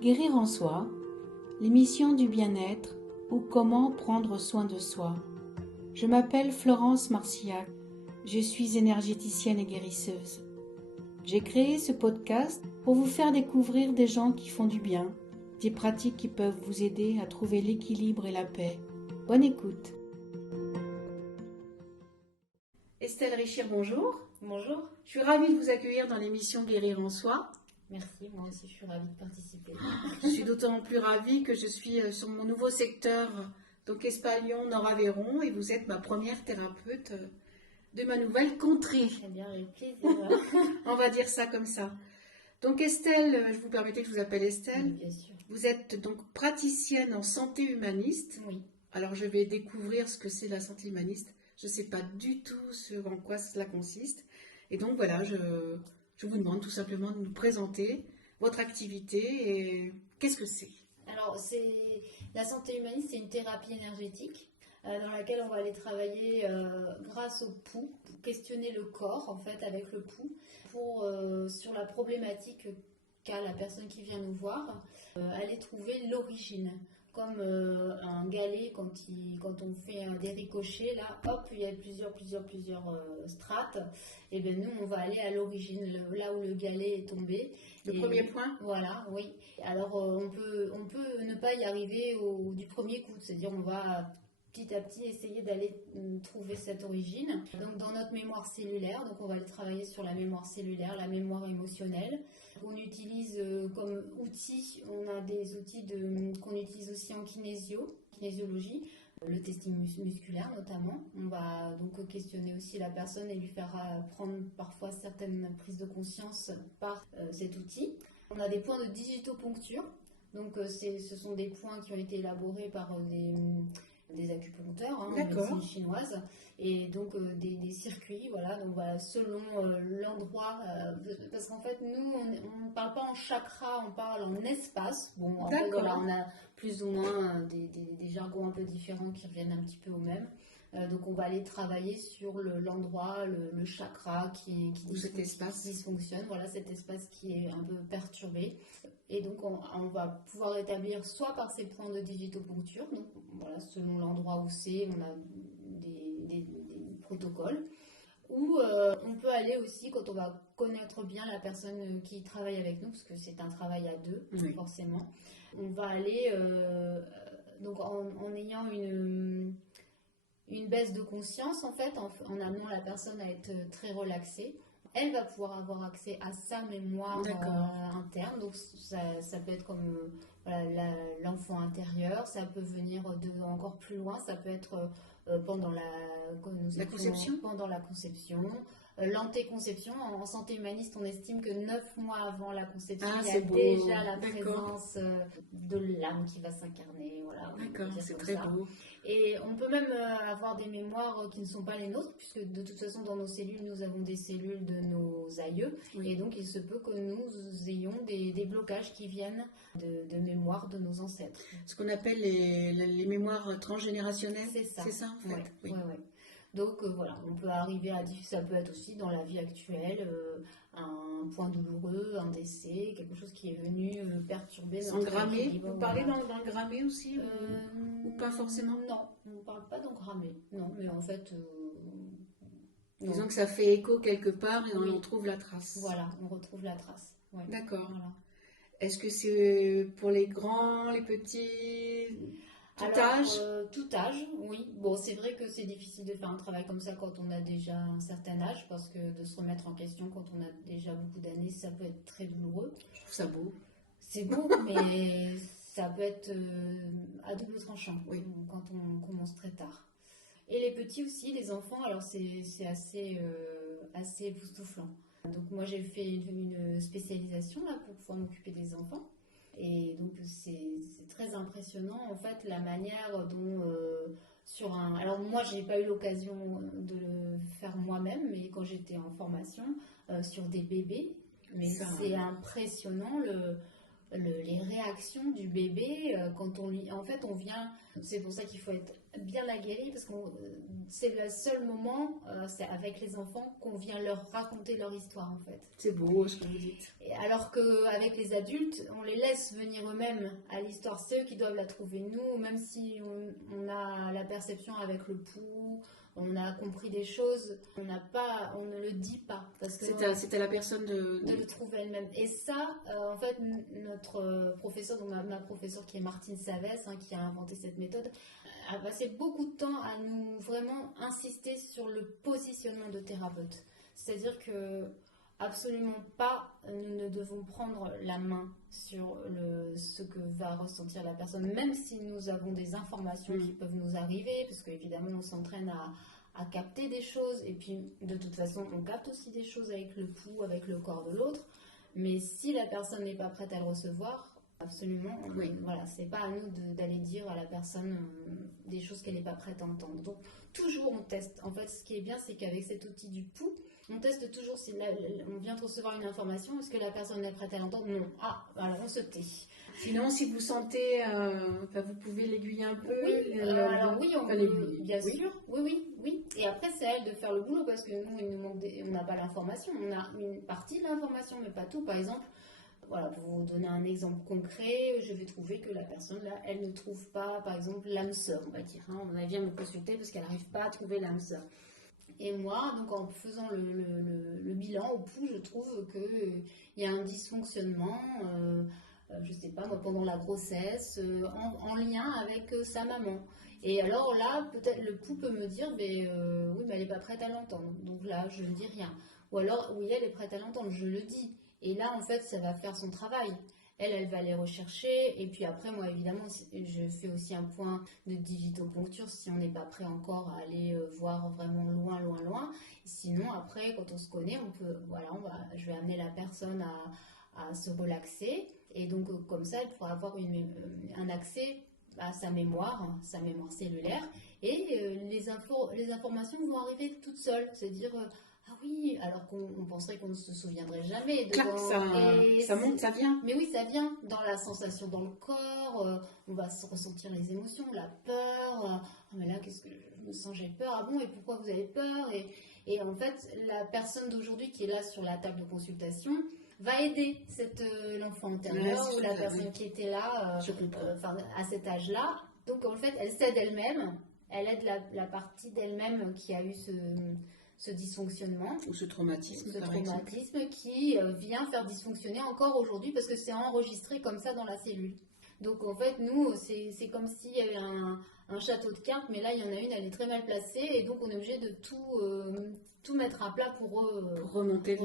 Guérir en soi, l'émission du bien-être ou comment prendre soin de soi. Je m'appelle Florence Marcillac, je suis énergéticienne et guérisseuse. J'ai créé ce podcast pour vous faire découvrir des gens qui font du bien, des pratiques qui peuvent vous aider à trouver l'équilibre et la paix. Bonne écoute. Estelle Richir, bonjour. Bonjour. Je suis ravie de vous accueillir dans l'émission Guérir en soi. Merci, moi aussi je suis ravie de participer. Je suis d'autant plus ravie que je suis sur mon nouveau secteur, donc Espalion, Nord-Aveyron, et vous êtes ma première thérapeute de ma nouvelle contrée. Très bien, avec plaisir. On va dire ça comme ça. Donc Estelle, je vous permettais que je vous appelle Estelle. Oui, bien sûr. Vous êtes donc praticienne en santé humaniste. Oui. Alors je vais découvrir ce que c'est la santé humaniste. Je ne sais pas du tout en quoi cela consiste. Et donc voilà, je vous demande tout simplement de nous présenter votre activité et qu'est-ce que c'est. Alors, la santé humaniste, c'est une thérapie énergétique dans laquelle on va aller travailler grâce au pouls, pour questionner le corps en fait avec le pouls, sur la problématique qu'a la personne qui vient nous voir, aller trouver l'origine. Comme un galet, quand on fait des ricochets, là, hop, il y a plusieurs strates. Et bien nous, on va aller à l'origine, là où le galet est tombé. Le premier point. Voilà, oui. Alors, on peut ne pas y arriver du premier coup. C'est-à-dire, on va petit à petit essayer d'aller trouver cette origine. Donc dans notre mémoire cellulaire, donc on va aller travailler sur la mémoire cellulaire, la mémoire émotionnelle. On utilise comme outils, on a des outils qu'on utilise aussi en kinésiologie, le testing musculaire notamment. On va donc questionner aussi la personne et lui faire prendre parfois certaines prises de conscience par cet outil. On a des points de digitoponcture. Donc ce sont des points qui ont été élaborés par des acupuncteurs, en médecine chinoise, et donc des circuits, voilà, donc selon l'endroit, parce qu'en fait nous on ne parle pas en chakra, on parle en espace. Bon, en fait, voilà, on a plus ou moins des jargons un peu différents qui reviennent un petit peu au même. Donc on va aller travailler sur l'endroit, le chakra qui dysfonctionne, voilà, cet espace qui est un peu perturbé. Et donc on va pouvoir établir soit par ces points de digitoponcture, donc voilà, selon l'endroit où c'est, on a des protocoles, ou on peut aller aussi, quand on va connaître bien la personne qui travaille avec nous, parce que c'est un travail à deux, forcément, on va aller donc en ayant une baisse de conscience, en fait, en amenant la personne à être très relaxée. Elle va pouvoir avoir accès à sa mémoire interne. Donc ça peut être comme l'enfant intérieur, ça peut venir encore plus loin, ça peut être pendant la conception, l'antéconception. En santé humaniste, on estime que 9 mois avant la conception, il y a déjà la présence de l'âme qui va s'incarner. Voilà, d'accord, c'est très beau. Et on peut même avoir des mémoires qui ne sont pas les nôtres, puisque de toute façon, dans nos cellules, nous avons des cellules de nos aïeux. Oui. Et donc, il se peut que nous ayons des blocages qui viennent de mémoires de nos ancêtres. Ce qu'on appelle les mémoires transgénérationnelles. C'est ça. C'est ça, en fait. Oui. Donc voilà, on peut arriver ça peut être aussi dans la vie actuelle un point douloureux, un décès, quelque chose qui est venu perturber notre équilibre. Vous parlez d'engrammer aussi ou pas forcément? Non, on ne parle pas d'engrammer. Non, mais en fait... disons que ça fait écho quelque part et on trouve la trace. Voilà, on retrouve la trace. Ouais. D'accord. Voilà. Est-ce que c'est pour les grands, les petits... Tout âge, oui. Bon, c'est vrai que c'est difficile de faire un travail comme ça quand on a déjà un certain âge, parce que de se remettre en question quand on a déjà beaucoup d'années, ça peut être très douloureux. Je trouve ça beau. C'est beau, mais ça peut être à double tranchant quand on commence très tard. Et les petits aussi, les enfants, alors c'est assez époustouflant. Donc moi j'ai fait une spécialisation là pour pouvoir m'occuper des enfants. Et donc c'est très impressionnant en fait la manière dont alors moi j'ai pas eu l'occasion de le faire moi-même, mais quand j'étais en formation sur des bébés, mais c'est impressionnant les réactions du bébé quand on vient. C'est pour ça qu'il faut être bien aguerris parce que c'est le seul moment, c'est avec les enfants qu'on vient leur raconter leur histoire en fait. C'est beau ce que vous dites. Et alors qu'avec les adultes, on les laisse venir eux-mêmes à l'histoire, c'est eux qui doivent la trouver. Nous, même si on a la perception avec le pouls, on a compris des choses, on ne le dit pas. Parce que c'est à la personne de le trouver elle-même. Et ça, en fait, notre professeur, donc ma professeure qui est Martine Savès, qui a inventé cette méthode, a passé beaucoup de temps à nous vraiment insister sur le positionnement de thérapeute. C'est-à-dire que absolument pas, nous ne devons prendre la main sur ce que va ressentir la personne, même si nous avons des informations qui peuvent nous arriver, parce qu'évidemment on s'entraîne à capter des choses, et puis de toute façon on capte aussi des choses avec le pouls, avec le corps de l'autre, mais si la personne n'est pas prête à le recevoir, absolument, voilà, c'est pas à nous d'aller dire à la personne des choses qu'elle n'est pas prête à entendre. Donc toujours on teste. En fait, ce qui est bien, c'est qu'avec cet outil du pouls, on teste toujours si on vient de recevoir une information, est-ce que la personne est prête à l'entendre? Non. Ah, alors on se tait. Sinon, si vous sentez, vous pouvez l'aiguiller un peu. Oui, alors oui, on peut, bien sûr. Oui. Et après, c'est à elle de faire le boulot parce que nous, on n'a pas l'information. On a une partie de l'information, mais pas tout. Par exemple, voilà, pour vous donner un exemple concret, je vais trouver que la personne là, elle ne trouve pas, par exemple, l'âme sœur, on va dire. On vient me consulter parce qu'elle n'arrive pas à trouver l'âme sœur. Et moi, donc en faisant le bilan au pouls, je trouve qu'il y a un dysfonctionnement, je sais pas moi, pendant la grossesse, en lien avec sa maman. Et alors là, peut-être le pouls peut me dire, oui, mais elle n'est pas prête à l'entendre. Donc là, je ne dis rien. Ou alors, oui, elle est prête à l'entendre, je le dis. Et là, en fait, ça va faire son travail. Elle va les rechercher. Et puis après, moi, évidemment, je fais aussi un point de digitoponcture si on n'est pas prêt encore à aller voir vraiment loin. Sinon, après, quand on se connaît, on peut, voilà, je vais amener la personne à se relaxer. Et donc, comme ça, elle pourra avoir un accès à sa mémoire cellulaire. Et les informations vont arriver toutes seules. C'est-à-dire... ah oui, alors qu'on penserait qu'on ne se souviendrait jamais. Ça monte, ça vient. Mais oui, ça vient dans la sensation dans le corps, on va ressentir les émotions, la peur. Oh mais là, qu'est-ce que je me sens, j'ai peur. Ah bon, et pourquoi vous avez peur? Et en fait, la personne d'aujourd'hui qui est là sur la table de consultation va aider l'enfant intérieur ou la personne qui était là à cet âge-là. Donc en fait, elle s'aide elle-même, elle aide la partie d'elle-même qui a eu ce dysfonctionnement ou ce traumatisme qui vient faire dysfonctionner encore aujourd'hui parce que c'est enregistré comme ça dans la cellule. Donc en fait nous c'est comme s'il y avait un château de cartes, mais là il y en a une, elle est très mal placée et donc on est obligé de tout mettre à plat pour remonter.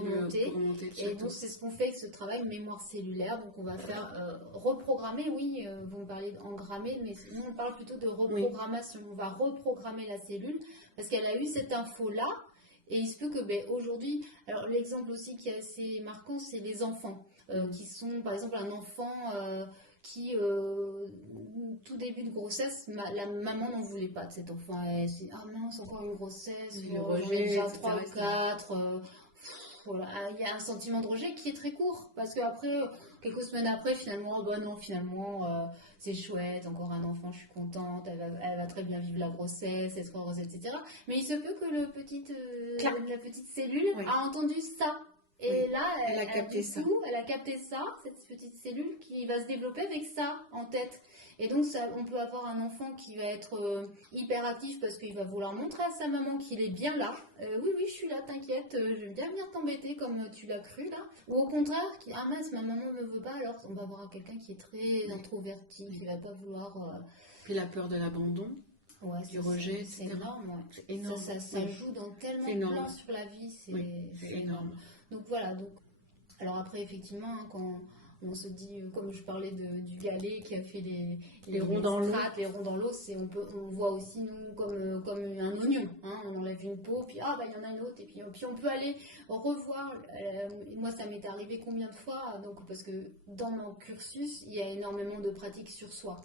Et donc c'est ce qu'on fait avec ce travail mémoire cellulaire. Donc on va faire reprogrammer, vous me parlez d'engrammer, mais nous on parle plutôt de reprogrammation. On va reprogrammer la cellule parce qu'elle a eu cette info là. Et il se peut que aujourd'hui, alors l'exemple aussi qui est assez marquant, c'est les enfants qui sont, par exemple, un enfant qui, tout début de grossesse, la maman n'en voulait pas de cet enfant. Elle s'est dit, ah non, c'est encore une grossesse, le rejet, déjà 3 ou 4. Voilà. Il y a un sentiment de rejet qui est très court, parce qu'après, quelques semaines après, finalement, c'est chouette, encore un enfant, je suis contente, elle va très bien vivre la grossesse, être heureuse, etc. Mais il se peut que la petite cellule a entendu ça. Et là, elle a capté ça, cette petite cellule qui va se développer avec ça en tête. Et donc, on peut avoir un enfant qui va être hyperactif parce qu'il va vouloir montrer à sa maman qu'il est bien là. Oui, je suis là, t'inquiète, je vais bien venir t'embêter comme tu l'as cru là. Ou au contraire, ah mince, ma maman ne me veut pas, alors on va voir quelqu'un qui est très introverti, qui va pas vouloir... Puis la peur de l'abandon. Du rejet, c'est énorme. C'est énorme. Ça joue dans tellement de plans sur la vie, c'est énorme. Donc voilà, alors après effectivement, quand on se dit, comme je parlais du galet qui a fait les ronds dans l'eau, on voit aussi nous comme un oignon, on enlève une peau, puis il y en a une autre, et puis on peut aller revoir. Moi ça m'est arrivé combien de fois, donc parce que dans mon cursus il y a énormément de pratiques sur soi.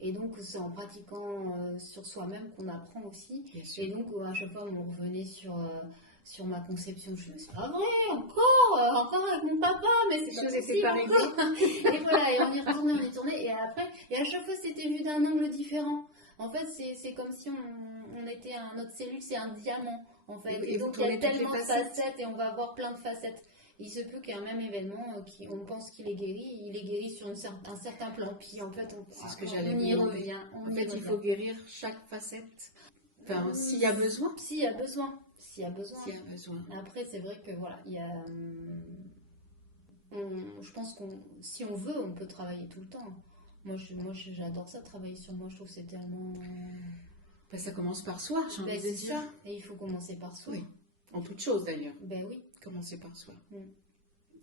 Et donc, c'est en pratiquant sur soi-même qu'on apprend aussi. Et donc, à chaque fois, on revenait sur ma conception. Je me suis dit, ah vrai, encore avec mon papa, mais c'est pas possible. Et voilà, et on y retournait. Et après, à chaque fois, c'était vu d'un angle différent. En fait, c'est comme si on était notre cellule, c'est un diamant, en fait. Et Donc, vous il y a tournez toutes les tellement de facettes. facettes et on va avoir plein de facettes. Il se peut qu'il y ait un même événement, on pense qu'il est guéri, il est guéri sur un certain plan. Puis, en fait, C'est ce que j'allais on vous y demander. revient. En fait, il faut guérir chaque facette. Enfin, s'il y a besoin. S'il y a besoin. S'il y a besoin. S'il y a besoin. Après, c'est vrai que voilà, il y a. Je pense si on veut, on peut travailler tout le temps. Moi, j'adore ça, travailler sur moi. Je trouve que c'est tellement. Ben, ça commence par soi, j'ai envie de C'est dire. ça. Et il faut commencer par soi. Oui. En toute chose d'ailleurs. Ben oui. Commencer par soi. Mm.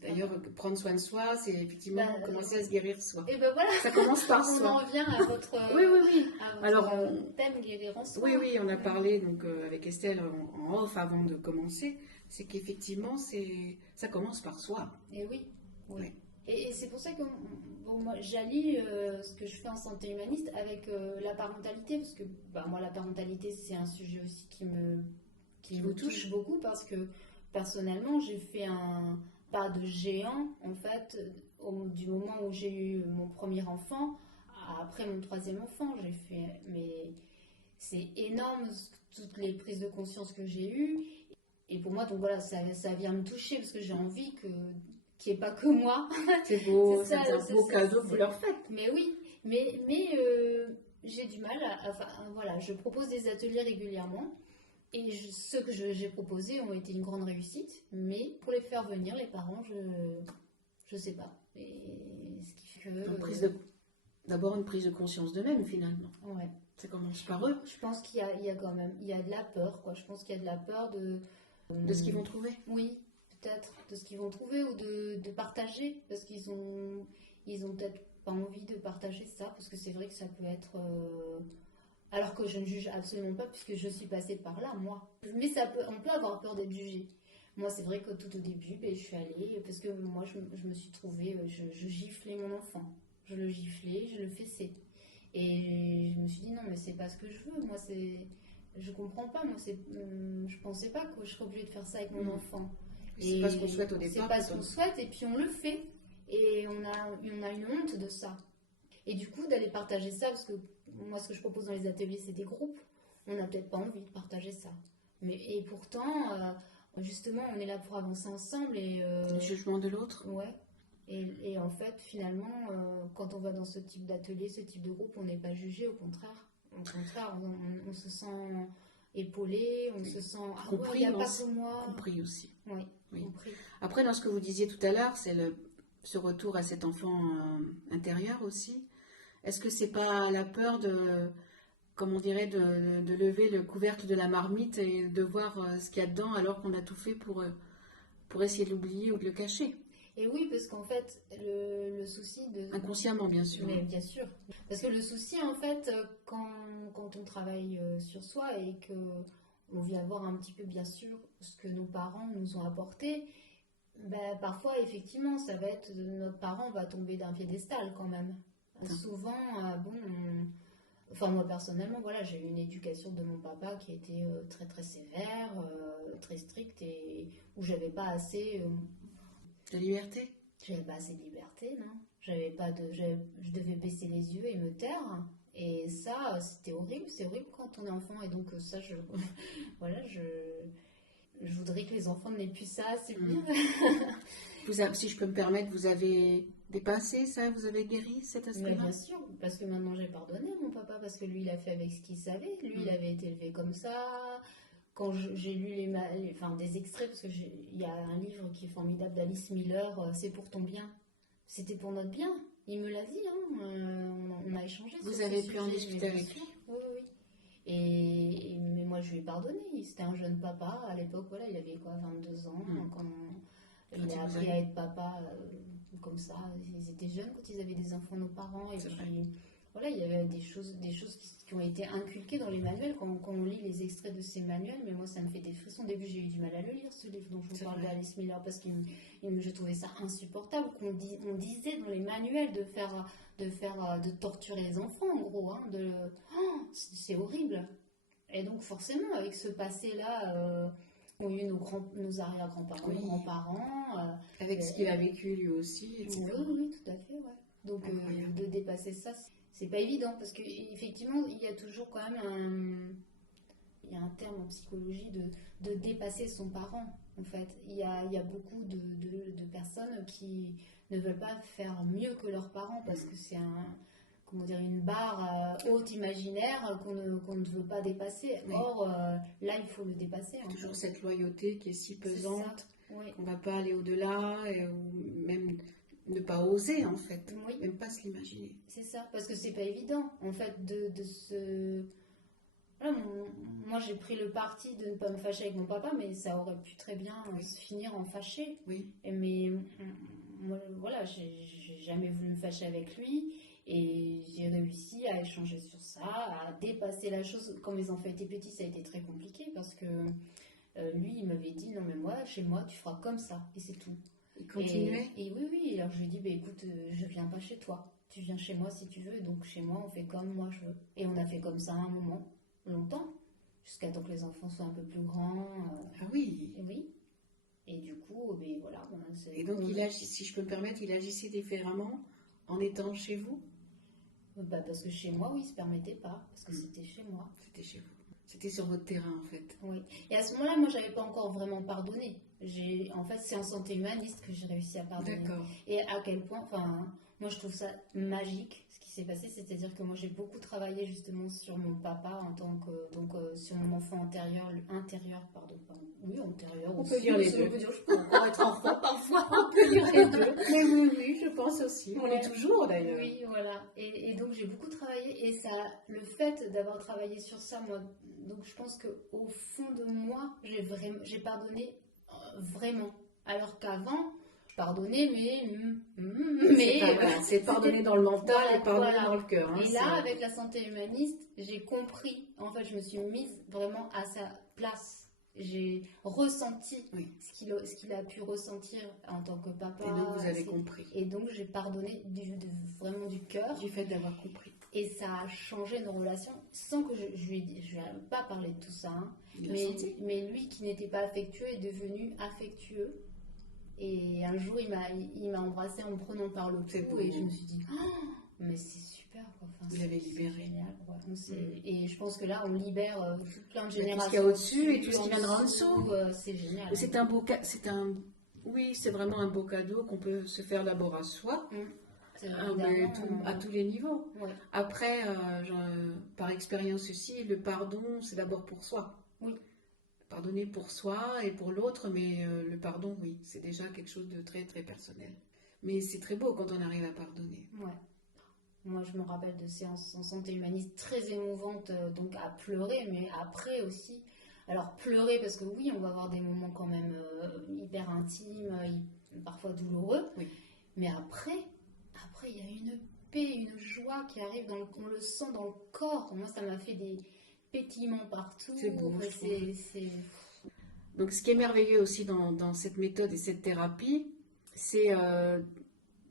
D'ailleurs, prendre soin de soi, c'est effectivement commencer à se guérir soi. Et ben voilà. Ça commence par on soi. en revient à votre. Oui. À votre Alors, thème guérir en soi. Oui, on a parlé donc avec Estelle en off avant de commencer. C'est qu'effectivement, ça commence par soi. Et oui. Ouais. Et c'est pour ça que moi, j'allie ce que je fais en santé humaniste avec la parentalité, parce que moi, la parentalité, c'est un sujet aussi qui me touche beaucoup, parce que personnellement, j'ai fait un pas de géant, en fait, du moment où j'ai eu mon premier enfant, après mon troisième enfant, mais c'est énorme, toutes les prises de conscience que j'ai eues, et pour moi, donc voilà, ça vient me toucher, parce que j'ai envie qu'il n'y ait pas que moi. C'est beau, c'est un beau cadeau que vous leur faites. Mais oui, mais j'ai du mal voilà, je propose des ateliers régulièrement et ceux que j'ai proposés ont été une grande réussite, mais pour les faire venir, les parents, je sais pas. Et ce qui fait que... D'abord une prise de conscience d'eux-mêmes finalement. Ouais. Ça commence par eux. Je pense qu'il y a quand même, il y a de la peur, quoi. Je pense qu'il y a de la peur de ce qu'ils vont trouver. Oui. Peut-être de ce qu'ils vont trouver ou de partager, parce qu'ils ont peut-être pas envie de partager ça, parce que c'est vrai que ça peut être alors que je ne juge absolument pas, puisque je suis passée par là, moi, mais on peut avoir peur d'être jugé. Moi, c'est vrai que tout au début, je suis allée, parce que moi, je me suis trouvée, je giflais mon enfant, je le giflais, je le fessais, et je me suis dit non, mais c'est pas ce que je veux, moi, je comprends pas, moi, je pensais pas que je serais obligée de faire ça avec mon enfant. C'est pas ce qu'on souhaite au départ. C'est pas ce qu'on souhaite, et puis on le fait. Et on a une honte de ça. Et du coup, d'aller partager ça, parce que moi, ce que je propose dans les ateliers, c'est des groupes. On n'a peut-être pas envie de partager ça. Et pourtant, justement, on est là pour avancer ensemble. Le jugement de l'autre. Ouais. Et en fait, finalement, quand on va dans ce type d'atelier, ce type de groupe, on n'est pas jugé, au contraire. Au contraire, on se sent épaulé, on se sent compris, il n'y a pas que moi. Compris aussi. Oui. Compris. Après, dans ce que vous disiez tout à l'heure, c'est ce retour à cet enfant intérieur aussi. Est-ce que c'est pas la peur comme on dirait, de lever le couvercle de la marmite et de voir ce qu'il y a dedans alors qu'on a tout fait pour essayer de l'oublier ou de le cacher? Et oui, parce qu'en fait, le souci de... Inconsciemment, bien sûr. Mais bien sûr. Parce que le souci, en fait, quand on travaille sur soi et qu'on vient voir un petit peu, bien sûr, ce que nos parents nous ont apporté, parfois, effectivement, ça va être... Notre parent va tomber d'un piédestal, quand même. Souvent, Enfin, moi, personnellement, voilà, j'ai eu une éducation de mon papa qui était très, très sévère, très stricte, et où j'avais pas assez... de liberté? J'avais pas assez de liberté, non. Je devais baisser les yeux et me taire. Et ça, c'était horrible. C'est horrible quand on est enfant. Et donc, ça, voilà, je voudrais que les enfants n'aient plus ça, c'est bien. Si je peux me permettre, vous avez dépassé ça? Vous avez guéri cet aspect-là? Bien sûr, parce que maintenant j'ai pardonné à mon papa, parce que lui, il a fait avec ce qu'il savait. Lui, il avait été élevé comme ça. Quand j'ai lu des extraits, parce qu'il y a un livre qui est formidable d'Alice Miller, C'est pour ton bien. C'était pour notre bien. Il me l'a dit, on a échangé. Vous avez pu en discuter avec lui? Oui. Mais moi, je lui ai pardonné. C'était un jeune papa. À l'époque, voilà, il avait 22 ans. Quand il a appris à être papa comme ça. Ils étaient jeunes quand ils avaient des enfants, nos parents. Et puis, voilà, il y avait des choses qui ont été inculquées dans les manuels. Quand on lit les extraits de ces manuels, mais moi, ça me fait des frissons. Au début, j'ai eu du mal à le lire, ce livre dont je vous parle d'Alice Miller, parce que je trouvais ça insupportable. On disait dans les manuels de torturer les enfants, en gros. C'est horrible. Et donc, forcément, avec ce passé-là, ont eu nos arrière-grands-parents, nos grands-parents. Avec ce qu'il a vécu lui aussi, etc. Oui, tout à fait, ouais. Donc, de dépasser ça, c'est pas évident parce que effectivement il y a toujours quand même il y a un terme en psychologie de dépasser son parent. En fait, il y a beaucoup de personnes qui ne veulent pas faire mieux que leurs parents parce que c'est comment dire, une barre haute imaginaire qu'on ne veut pas dépasser. Oui. Or, là, il faut le dépasser. En Toujours fait. cette loyauté qui est si pesante, Oui. qu'on ne va pas aller au-delà, ou même ne pas oser en fait, Oui. même pas se l'imaginer. C'est ça, parce que c'est pas évident en fait de se. Voilà, moi j'ai pris le parti de ne pas me fâcher avec mon papa, mais ça aurait pu très bien se finir en fâché. Oui. Mais moi, voilà, j'ai jamais voulu me fâcher avec lui et j'ai réussi à échanger sur ça, à dépasser la chose. Quand mes enfants étaient petits, ça a été très compliqué parce que lui il m'avait dit non mais moi chez moi tu feras comme ça et c'est tout. Il continuait. Et oui, alors je lui ai dit bah, écoute, je viens pas chez toi, tu viens chez moi si tu veux, donc chez moi on fait comme moi je veux. Et on a fait comme ça un moment, longtemps, jusqu'à temps que les enfants soient un peu plus grands. Ah oui. Et oui. Et du coup, ben voilà. Et donc, si je peux me permettre, il agissait différemment en étant chez vous? Bah, parce que chez moi, oui, il se permettait pas, parce que c'était chez moi. C'était chez vous. C'était sur votre terrain, en fait. Oui. Et à ce moment-là, moi, j'avais pas encore vraiment pardonné. En fait, c'est en santé humaniste que j'ai réussi à pardonner. D'accord. Et à quel point, enfin, moi, je trouve ça magique ce qui s'est passé, c'est-à-dire que moi, j'ai beaucoup travaillé justement sur mon papa en tant que, donc, sur mon enfant antérieur, pardon. Oui, antérieur. On aussi, peut dire les deux. On peut dire, je peux encore être enfant parfois. On peut dire les deux. Mais oui, je pense aussi. On Ouais. est toujours d'ailleurs. Oui, voilà. Et donc j'ai beaucoup travaillé et ça, le fait d'avoir travaillé sur ça, moi, donc je pense que au fond de moi, j'ai pardonné vraiment. Alors qu'avant, je pardonnais, mais c'est pardonner dans le mental voilà, et pardonner voilà. dans le cœur. Hein, et là, avec la santé humaniste, j'ai compris. En fait, je me suis mise vraiment à sa place. J'ai ressenti ce qu'il a pu ressentir en tant que papa. Et donc vous avez compris. Et donc j'ai pardonné vraiment du cœur. Du fait d'avoir compris. Et ça a changé nos relations sans que je lui ai pas parlé de tout ça. Hein. Mais lui qui n'était pas affectueux est devenu affectueux. Et un jour il m'a embrassé en me prenant par le cou et je me suis dit oh, mais c'est super quoi. Enfin, vous l'avez libéré. Génial, ouais. Et je pense que là on libère plein de générations. Tout ce qu'il y a au-dessus et tout ce qui viendra en dessous. C'est génial. C'est un beau oui, c'est vraiment un beau cadeau qu'on peut se faire d'abord à soi. À tous les niveaux. Ouais. Après, par expérience aussi, le pardon, c'est d'abord pour soi. Oui. Pardonner pour soi et pour l'autre, mais le pardon, oui, c'est déjà quelque chose de très, très personnel. Mais c'est très beau quand on arrive à pardonner. Ouais. Moi, je me rappelle de séances en santé humaniste très émouvantes, donc à pleurer, mais après aussi. Alors, pleurer, parce que oui, on va avoir des moments quand même hyper intimes, parfois douloureux. Oui. Mais après, il y a une paix, une joie qui arrive, on le sent dans le corps. Moi, ça m'a fait des pétillements partout. C'est beau. Donc, ce qui est merveilleux aussi dans cette méthode et cette thérapie, c'est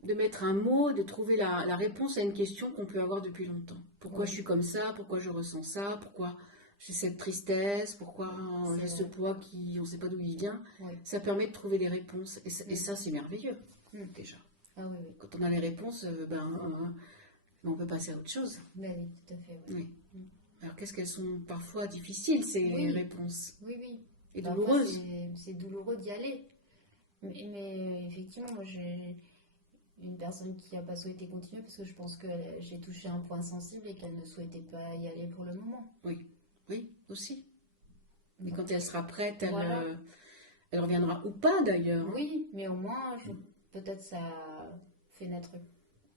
de mettre un mot, de trouver la réponse à une question qu'on peut avoir depuis longtemps. Pourquoi je suis comme ça? Pourquoi je ressens ça? Pourquoi j'ai cette tristesse? Pourquoi j'ai ce poids on ne sait pas d'où il vient? Ça permet de trouver des réponses. Et ça, c'est merveilleux, déjà. Ah, oui. Quand on a les réponses, on peut passer à autre chose. Ben oui, tout à fait. Oui. Alors, qu'est-ce qu'elles sont parfois difficiles, ces réponses? Oui. Et douloureuses. C'est douloureux d'y aller. Mais effectivement, moi, j'ai une personne qui n'a pas souhaité continuer parce que je pense que j'ai touché un point sensible et qu'elle ne souhaitait pas y aller pour le moment. Oui, aussi. Mais quand elle sera prête, elle reviendra ou pas d'ailleurs. Oui, mais au moins, peut-être ça fait naître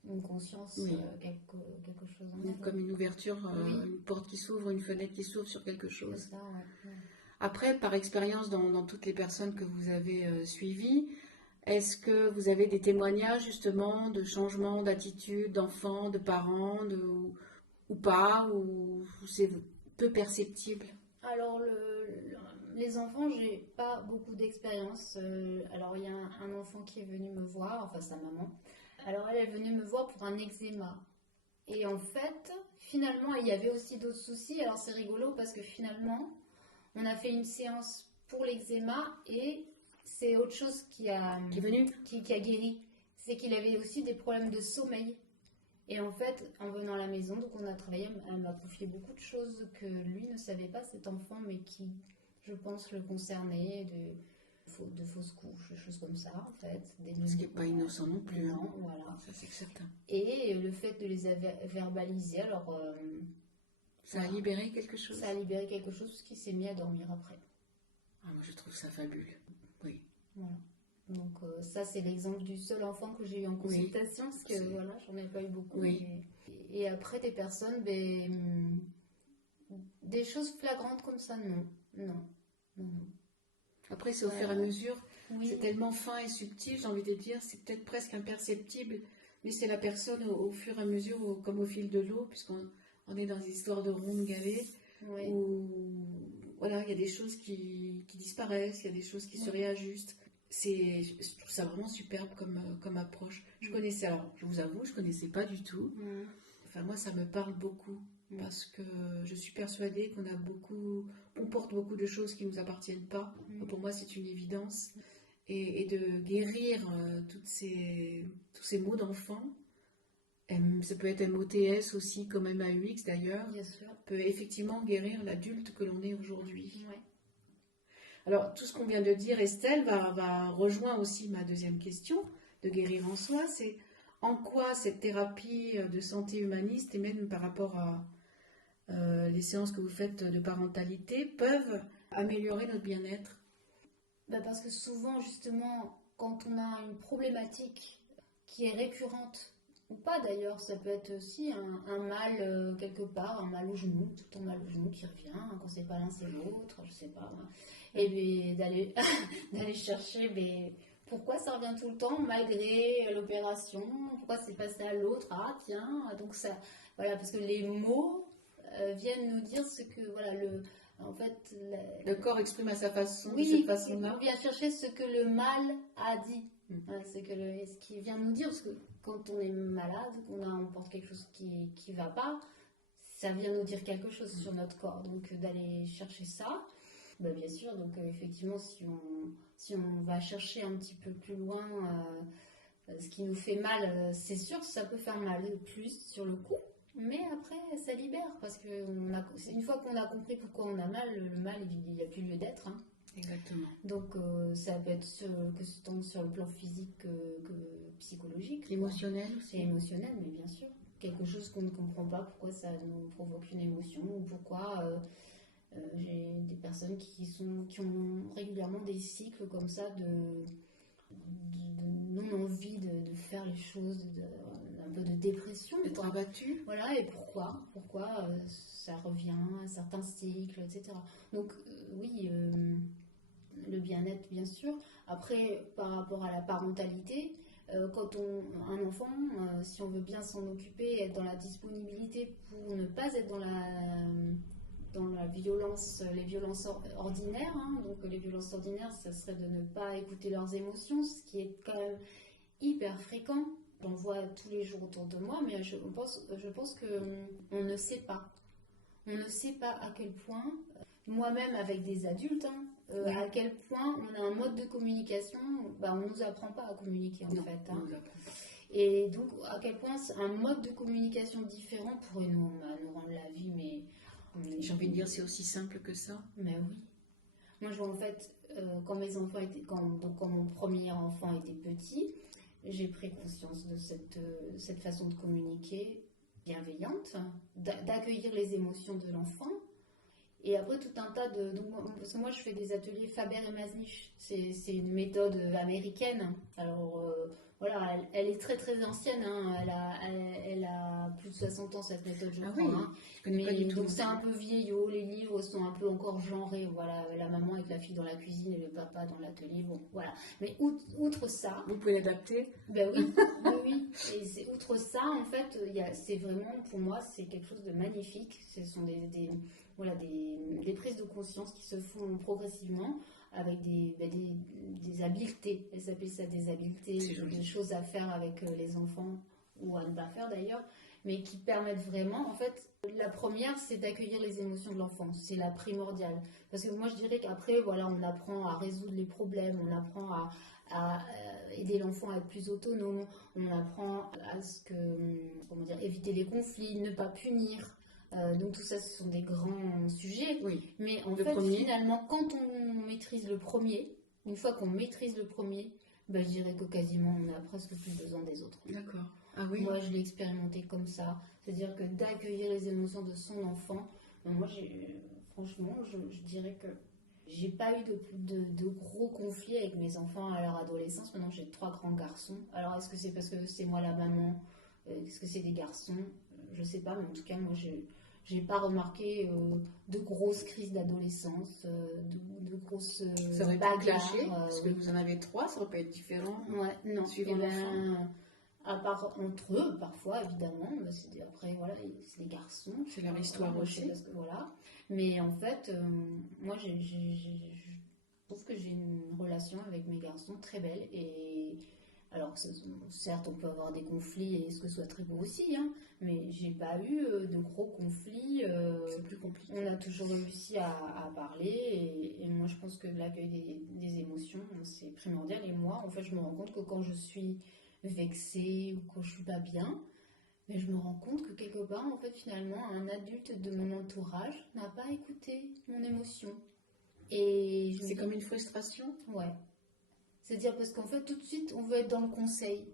une conscience, quelque chose en elle. Comme une ouverture, une porte qui s'ouvre, une fenêtre qui s'ouvre sur quelque chose. C'est ça, ouais. Après, par expérience, dans toutes les personnes que vous avez suivies, est-ce que vous avez des témoignages justement de changements d'attitude, d'enfants, de parents, ou pas, ou c'est peu perceptible? Alors, les enfants, j'ai pas beaucoup d'expérience. Alors, il y a un enfant qui est venu me voir, enfin sa maman. Alors, elle est venue me voir pour un eczéma. Et en fait, finalement, il y avait aussi d'autres soucis. Alors, c'est rigolo parce que finalement, on a fait une séance pour l'eczéma et c'est autre chose qui a guéri. C'est qu'il avait aussi des problèmes de sommeil. Et en fait, en venant à la maison, donc on a travaillé, elle m'a confié beaucoup de choses que lui ne savait pas, cet enfant, mais qui, je pense, le concernaient, de fausses couches, des choses comme ça, en fait. Ce qui n'est pas innocent non plus. Non, voilà. Ça, c'est certain. Et le fait de les verbaliser, alors... ça a libéré quelque chose? Ça a libéré quelque chose, parce qu'il s'est mis à dormir après. Ah, moi, je trouve ça fabuleux. Oui. Voilà. Donc ça, c'est l'exemple du seul enfant que j'ai eu en consultation, parce que voilà, j'en ai pas eu beaucoup. Oui. Et après, des personnes, des choses flagrantes comme ça, non. Après, c'est au fur et à mesure, oui. C'est tellement fin et subtil, j'ai envie de dire, c'est peut-être presque imperceptible, mais c'est la personne au fur et à mesure, comme au fil de l'eau, puisqu'on est dans des histoires de rondes gavées, où voilà, il y a des choses qui disparaissent, il y a des choses qui se réajustent. Je trouve ça vraiment superbe comme approche. Je connaissais, alors je vous avoue, je connaissais pas du tout. Enfin, moi, ça me parle beaucoup parce que je suis persuadée on porte beaucoup de choses qui nous appartiennent pas. Pour moi, c'est une évidence. Et de guérir tous ces maux d'enfant, ça peut être MOTS aussi, comme MAUX d'ailleurs, peut effectivement guérir l'adulte que l'on est aujourd'hui. Ouais. Alors, tout ce qu'on vient de dire, Estelle, va rejoindre aussi ma deuxième question de guérir en soi. C'est en quoi cette thérapie de santé humaniste, et même par rapport à les séances que vous faites de parentalité, peuvent améliorer notre bien-être? Parce que souvent, justement, quand on a une problématique qui est récurrente, ou pas d'ailleurs, ça peut être aussi un mal quelque part, un mal au genou, tout le temps mal au genou qui revient, quand c'est pas l'un c'est l'autre, je sais pas. Et bien d'aller chercher pourquoi ça revient tout le temps malgré l'opération, pourquoi c'est passé à l'autre, ah tiens, donc ça, voilà, parce que les mots viennent nous dire ce que, voilà, en fait, le corps exprime à sa façon, oui, de cette façon-là. On vient chercher ce que le mal a dit. Ce qui vient nous dire, parce que quand on est malade, on porte quelque chose qui va pas, ça vient nous dire quelque chose sur notre corps. Donc d'aller chercher ça, bien sûr, donc effectivement, si on va chercher un petit peu plus loin ce qui nous fait mal, c'est sûr que ça peut faire mal plus sur le coup. Mais après, ça libère, parce que une fois qu'on a compris pourquoi on a mal, le mal, il n'y a plus lieu d'être. Exactement. Donc, ça peut être tant sur le plan physique que psychologique. Émotionnel aussi. C'est émotionnel, mais bien sûr. Quelque chose qu'on ne comprend pas, pourquoi ça nous provoque une émotion, ou pourquoi j'ai des personnes qui ont régulièrement des cycles comme ça de non-envie de faire les choses, un peu de dépression. D'être abattu. Voilà, et pourquoi ça revient, certains cycles, etc. Donc, oui, le bien-être, bien sûr. Après, par rapport à la parentalité, quand un enfant, si on veut bien s'en occuper, être dans la disponibilité pour ne pas être dans la violence, les violences ordinaires. Donc les violences ordinaires, ça serait de ne pas écouter leurs émotions, ce qui est quand même hyper fréquent. J'en vois tous les jours autour de moi, mais je pense qu'on ne sait pas. On ne sait pas à quel point, moi-même avec des adultes, à quel point on a un mode de communication, on ne nous apprend pas à communiquer en fait. Et donc à quel point un mode de communication différent pourrait nous rendre la vie, mais... J'ai envie de dire, c'est aussi simple que ça. Mais oui. Moi, je vois en fait, quand mon premier enfant était petit, j'ai pris conscience de cette façon de communiquer bienveillante, d'accueillir les émotions de l'enfant. Et après, tout un tas parce que moi, je fais des ateliers Faber et Masniche. C'est une méthode américaine. Alors, voilà, elle est très très ancienne. Elle a plus de 60 ans, cette méthode, je crois. Oui, je connais pas du tout. Donc, c'est un peu vieillot. Les livres sont un peu encore genrés. Voilà, la maman avec la fille dans la cuisine et le papa dans l'atelier. Bon, voilà. Mais outre ça... Vous pouvez l'adapter? Ben oui, oui. Et outre ça, en fait, c'est vraiment, pour moi, c'est quelque chose de magnifique. Ce sont des prises de conscience qui se font progressivement avec des habiletés. Elles appellent ça des habiletés, des choses à faire avec les enfants ou à ne pas faire d'ailleurs. mais qui permettent vraiment, en fait, la première, c'est d'accueillir les émotions de l'enfant, c'est la primordiale. Parce que moi, je dirais qu'après, voilà, on apprend à résoudre les problèmes, on apprend à aider l'enfant à être plus autonome, on apprend à ce que, comment dire, éviter les conflits, ne pas punir. Donc tout ça, ce sont des grands sujets. Oui. Mais en fait, finalement, quand on maîtrise le premier, une fois qu'on maîtrise le premier, je dirais que quasiment on a presque plus besoin des autres. D'accord. Ah oui. Moi, je l'ai expérimenté comme ça. C'est-à-dire que d'accueillir les émotions de son enfant, moi, franchement, je dirais que j'ai pas eu de gros conflits avec mes enfants à leur adolescence. Maintenant, j'ai 3 grands garçons. Alors, est-ce que c'est parce que c'est moi la maman? Est-ce que c'est des garçons? Je sais pas, mais en tout cas, moi, j'ai pas remarqué de grosses crises d'adolescence, de grosses ça aurait bagarres. été clashé, parce que vous en avez 3, ça aurait pas être différent. Ouais, non. Suivant l'enfant. À part entre eux, parfois, évidemment. Après, voilà, c'est des garçons. C'est leur histoire aussi. Voilà. Mais en fait, moi, je trouve que j'ai une relation avec mes garçons très belle. Et alors, certes, on peut avoir des conflits et ce que ce soit très beau aussi, hein, mais j'ai pas eu de gros conflits. C'est plus compliqué. On a toujours réussi à parler. Et moi, je pense que l'accueil des émotions, c'est primordial. Et moi, en fait, je me rends compte que quand je suis vexée ou quand je suis pas bien, mais je me rends compte que quelque part, en fait, finalement, un adulte de mon entourage n'a pas écouté mon émotion. Et c'est comme une frustration. Ouais. C'est-à-dire parce qu'en fait, tout de suite, on veut être dans le conseil.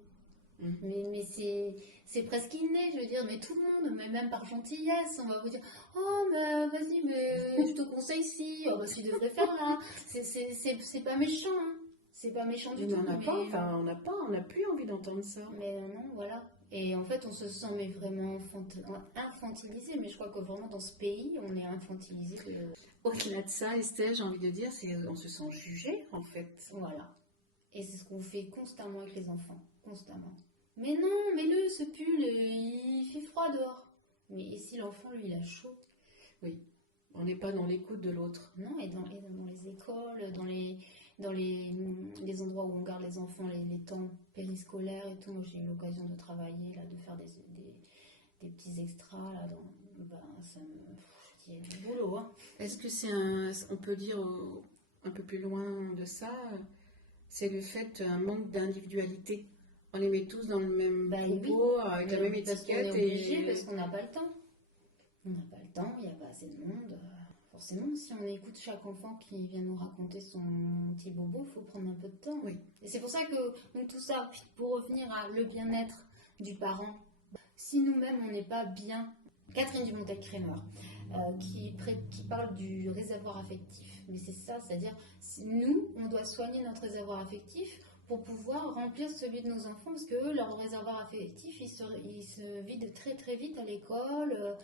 Mais c'est presque inné, je veux dire, mais tout le monde, mais même par gentillesse, on va vous dire oh, mais vas-y, mais je te conseille si, oh, bah, tu devrais faire là. C'est pas méchant, hein. C'est pas méchant du tout. On n'a plus envie d'entendre ça. Mais non, voilà. Et en fait, on se sent mais vraiment infantilisé. Mais je crois que vraiment dans ce pays, on est infantilisé. Au-delà de ça, Estelle, j'ai envie de dire, c'est on se sent jugé, en fait. Voilà. Et c'est ce qu'on fait constamment avec les enfants. Constamment. Mais non, mets-le, ce pull, il fait froid dehors. Mais et si l'enfant, lui, il a chaud? Oui. On n'est pas dans l'écoute de l'autre. Non, et dans les écoles, dans les endroits où on garde les enfants, les temps périscolaires et tout. Moi, j'ai eu l'occasion de travailler, là, de faire des petits extras, là, ça me... Il y a du boulot, hein. Est-ce que on peut dire un peu plus loin de ça, c'est le fait, un manque d'individualité. On les met tous dans le même pot, avec la même étiquette. On est obligé, parce qu'on n'a pas le temps. On n'a pas le temps, il n'y a pas assez de monde. Forcément, si on écoute chaque enfant qui vient nous raconter son petit bobo, il faut prendre un peu de temps. Oui. Et c'est pour ça que donc, tout ça, pour revenir à le bien-être du parent, si nous-mêmes on n'est pas bien, Catherine Dumontet-Crémer, qui parle du réservoir affectif. Mais c'est ça, c'est-à-dire nous, on doit soigner notre réservoir affectif pour pouvoir remplir celui de nos enfants, parce que eux, leur réservoir affectif, il se vide très très vite à l'école.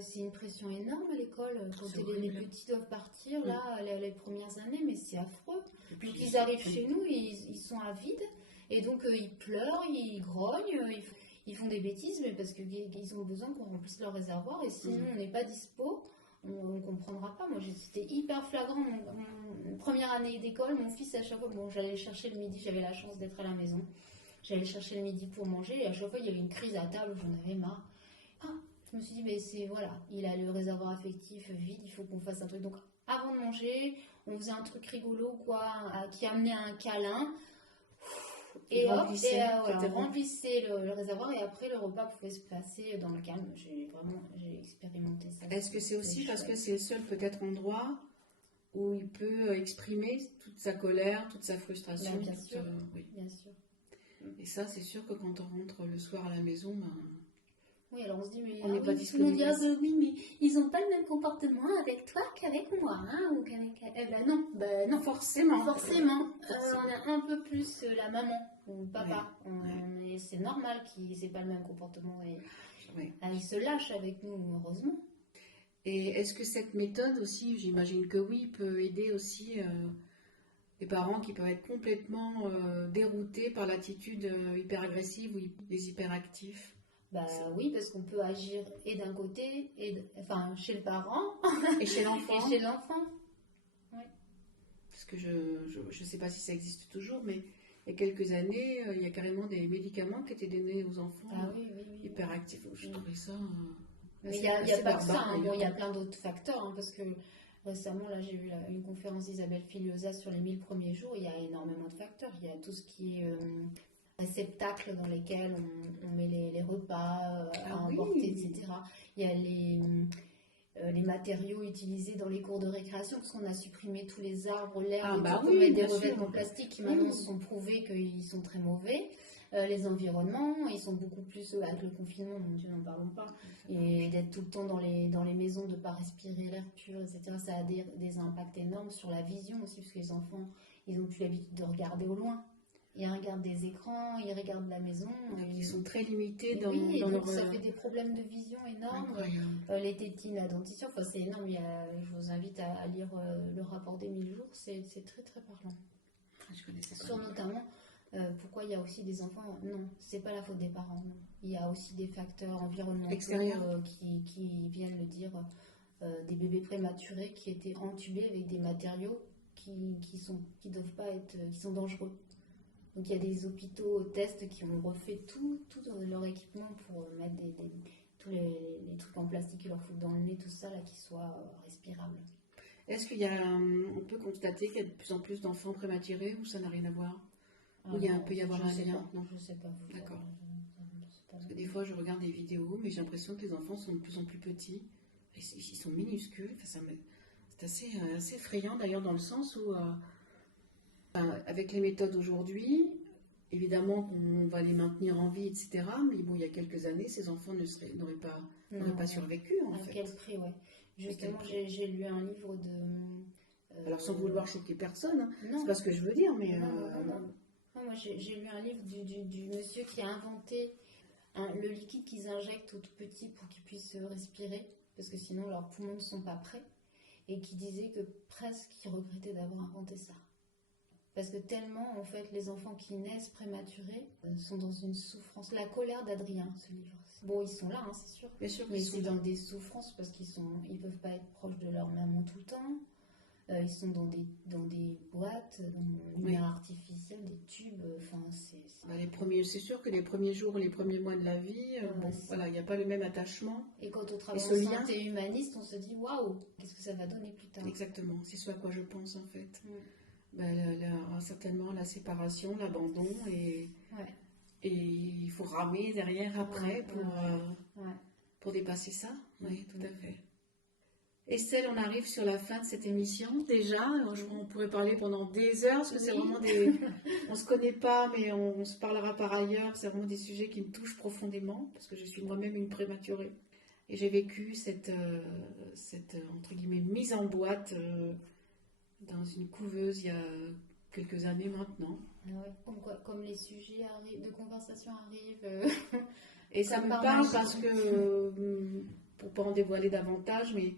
C'est une pression énorme à l'école quand les petits doivent partir là les premières années, mais c'est affreux. Donc ils arrivent chez nous, ils sont à vide et donc ils pleurent, ils grognent, ils font des bêtises, mais parce qu'ils ont besoin qu'on remplisse leur réservoir, et si nous on n'est pas dispo, on ne comprendra pas. Moi c'était hyper flagrant, mon première année d'école, mon fils à chaque fois, j'allais le chercher le midi, j'avais la chance d'être à la maison, j'allais le chercher le midi pour manger, et à chaque fois il y avait une crise à table, j'en avais marre. Je me suis dit, mais il a le réservoir affectif vide, il faut qu'on fasse un truc. Donc, avant de manger, on faisait un truc rigolo, qui amenait un câlin. Et hop, on remplissait le réservoir, et après, le repas pouvait se passer dans le calme. J'ai expérimenté ça. Est-ce que c'est aussi parce que c'est le seul, peut-être, endroit où il peut exprimer toute sa colère, toute sa frustration? Bien sûr, oui. Bien sûr. Et ça, c'est sûr que quand on rentre le soir à la maison, oui, alors on se dit, mais on n'est pas disponible. Oui, mais ils n'ont pas le même comportement avec toi qu'avec moi, hein, ou qu'avec... non, forcément. On est un peu plus la maman ou le papa. Oui. C'est normal qu'ils n'aient pas le même comportement, et ils se lâchent avec nous, heureusement. Et est-ce que cette méthode aussi, j'imagine que oui, peut aider aussi les parents qui peuvent être complètement déroutés par l'attitude hyper-agressive ou les hyperactifs? Oui, parce qu'on peut agir et d'un côté, chez le parent et chez l'enfant. Et chez l'enfant. Oui. Parce que je sais pas si ça existe toujours, mais il y a quelques années, il y a carrément des médicaments qui étaient donnés aux enfants Ah oui, oui, oui. hyperactifs. Je trouvais ça Mais il n'y a pas que ça, barbare, hein. Bon, il y a d'ailleurs. plein d'autres facteurs, hein, parce que récemment, là, j'ai vu une conférence d'Isabelle Filiosa sur les 1000 premiers jours. Il y a énormément de facteurs. Il y a tout ce qui est réceptacles dans lesquels on met les repas à Ah oui. emporter, etc. Il y a les matériaux utilisés dans les cours de récréation, parce qu'on a supprimé tous les arbres, l'herbe, Ah et bah tout, oui, qu'on met des bien sûr. revêtements plastiques qui maintenant Oui. sont prouvés qu'ils sont très mauvais. Les environnements, ils sont beaucoup plus, avec le confinement, mon Dieu, n'en parlons pas, et d'être tout le temps dans les maisons, de ne pas respirer l'air pur, etc. Ça a des impacts énormes sur la vision aussi, parce que les enfants, ils n'ont plus l'habitude de regarder au loin. Ils regardent des écrans, ils regardent la maison. Ils sont très limités Et dans, oui, et dans donc leur... ça fait des problèmes de vision énormes. Incroyable. Les tétines, la dentition, enfin, c'est énorme. Je vous invite à lire le rapport des 1000 jours, c'est très très parlant. Je connaissais pas. Sur notamment pourquoi il y a aussi des enfants. Non, c'est pas la faute des parents. Non. Il y a aussi des facteurs environnementaux Extérieurs. qui viennent le dire. Des bébés prématurés qui étaient entubés avec des matériaux qui doivent pas être, qui sont dangereux. Donc il y a des hôpitaux tests qui ont refait tout leur équipement pour mettre tous les trucs en plastique qu'ils leur foutent dans le nez, tout ça là, qui soit respirable. Est-ce qu'il y a, on peut constater qu'il y a de plus en plus d'enfants prématurés ou ça n'a rien à voir? Ou peut y avoir un lien? Non, je sais pas. D'accord. Parce que des fois, je regarde des vidéos, mais j'ai l'impression que les enfants sont de plus en plus petits. Ils sont minuscules. Enfin, c'est assez effrayant d'ailleurs dans le sens où, avec les méthodes aujourd'hui, évidemment qu'on va les maintenir en vie, etc. Mais bon, il y a quelques années, ces enfants n'auraient pas survécu en à fait. quel prix, ouais. Justement, j'ai lu un livre de... Alors sans vouloir choquer personne, hein, non. c'est pas ce que je veux dire, mais... Non, moi j'ai lu un livre du monsieur qui a inventé le liquide qu'ils injectent aux tout petits pour qu'ils puissent respirer, parce que sinon leurs poumons ne sont pas prêts, et qui disait que presque il regrettait d'avoir inventé ça. Parce que tellement, en fait, les enfants qui naissent prématurés sont dans une souffrance. La colère d'Adrien, ce livre. Bon, ils sont là, hein, c'est sûr. Bien sûr, mais c'est dans des souffrances parce qu'ils peuvent pas être proches de leur maman tout le temps. Ils sont dans des boîtes, dans une lumière artificielle, des tubes. Enfin, c'est sûr que les premiers jours, les premiers mois de la vie, voilà, il n'y a pas le même attachement. Et quand on travaille en santé humaniste, on se dit waouh, qu'est-ce que ça va donner plus tard? Exactement, c'est ce à quoi je pense en fait. Certainement la séparation, l'abandon et il faut ramer derrière après pour dépasser ça. Oui, tout à fait. Estelle, on arrive sur la fin de cette émission déjà. On pourrait parler pendant des heures parce que c'est vraiment on se connaît pas mais on se parlera par ailleurs. C'est vraiment des sujets qui me touchent profondément parce que je suis moi-même une prématurée et j'ai vécu cette entre guillemets mise en boîte dans une couveuse il y a quelques années maintenant. Comme les sujets de conversation arrivent. Et ça me parle parce que, pour pas en dévoiler davantage, mais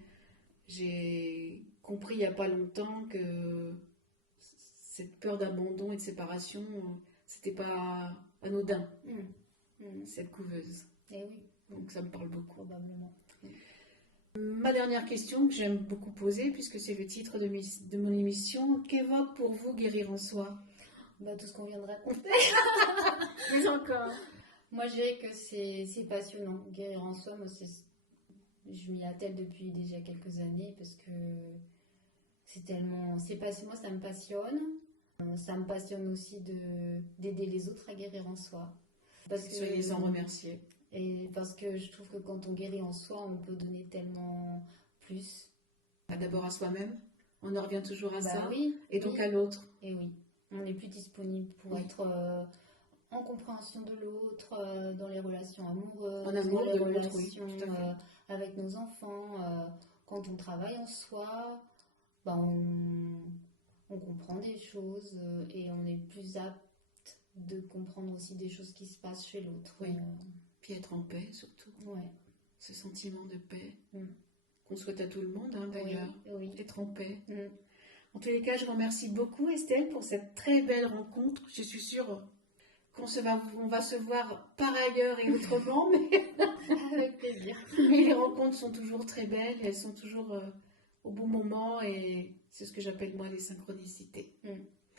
j'ai compris il n'y a pas longtemps que cette peur d'abandon et de séparation, c'était pas anodin, cette couveuse. Et oui. Donc ça me parle beaucoup. Probablement. Ma dernière question que j'aime beaucoup poser, puisque c'est le titre de mon émission, qu'évoque pour vous guérir en soi? Tout ce qu'on vient de raconter. Mais encore. Moi, je dirais que c'est passionnant. Guérir en soi, moi, je m'y attelle depuis déjà quelques années parce que c'est tellement... Moi, ça me passionne. Ça me passionne aussi d'aider les autres à guérir en soi. Soyez en remercier. Et parce que je trouve que quand on guérit en soi, on peut donner tellement plus. D'abord à soi-même, on en revient toujours à ça. Oui, et donc à l'autre. Et oui, on est plus disponible pour être en compréhension de l'autre, dans les relations amoureuses, dans les relations avec nos enfants. Quand on travaille en soi, on comprend des choses et on est plus apte de comprendre aussi des choses qui se passent chez l'autre. Oui. Puis être en paix surtout. Ouais. Ce sentiment de paix qu'on souhaite à tout le monde d'ailleurs. Oui. Être en paix. En tous les cas, je vous remercie beaucoup Estelle pour cette très belle rencontre. Je suis sûre qu'on va se voir par ailleurs et autrement, mais avec plaisir. Mais les rencontres sont toujours très belles, elles sont toujours au bon moment et c'est ce que j'appelle moi les synchronicités.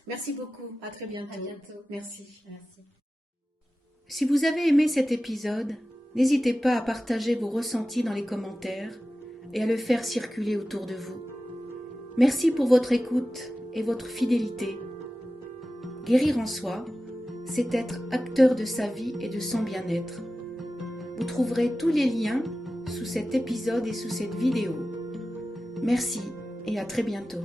Merci beaucoup. À très bientôt. À bientôt. Merci. Merci. Si vous avez aimé cet épisode, n'hésitez pas à partager vos ressentis dans les commentaires et à le faire circuler autour de vous. Merci pour votre écoute et votre fidélité. Guérir en soi, c'est être acteur de sa vie et de son bien-être. Vous trouverez tous les liens sous cet épisode et sous cette vidéo. Merci et à très bientôt.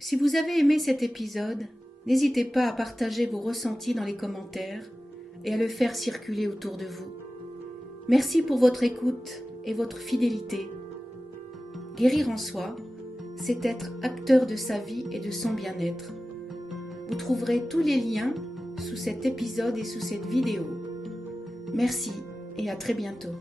Si vous avez aimé cet épisode, n'hésitez pas à partager vos ressentis dans les commentaires et à le faire circuler autour de vous. Merci pour votre écoute et votre fidélité. Guérir en soi, c'est être acteur de sa vie et de son bien-être. Vous trouverez tous les liens sous cet épisode et sous cette vidéo. Merci et à très bientôt.